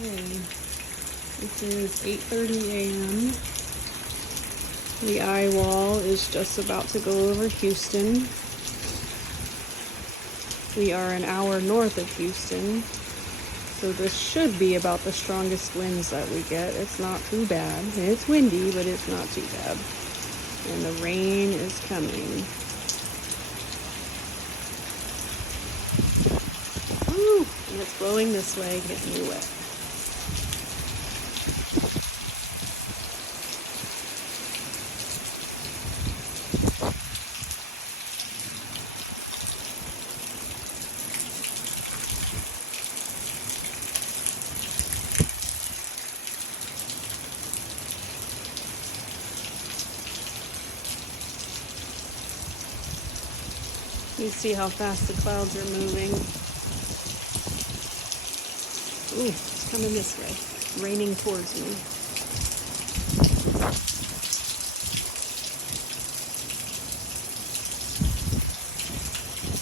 Okay, it is 8:30 a.m. The eye wall is just about to go over Houston. We are an hour north of Houston, so this should be about the strongest winds that we get. It's not too bad. It's windy, but it's not too bad. And the rain is coming. Woo! And it's blowing this way, getting me wet. You see how fast the clouds are moving. Ooh, it's coming this way, raining towards me.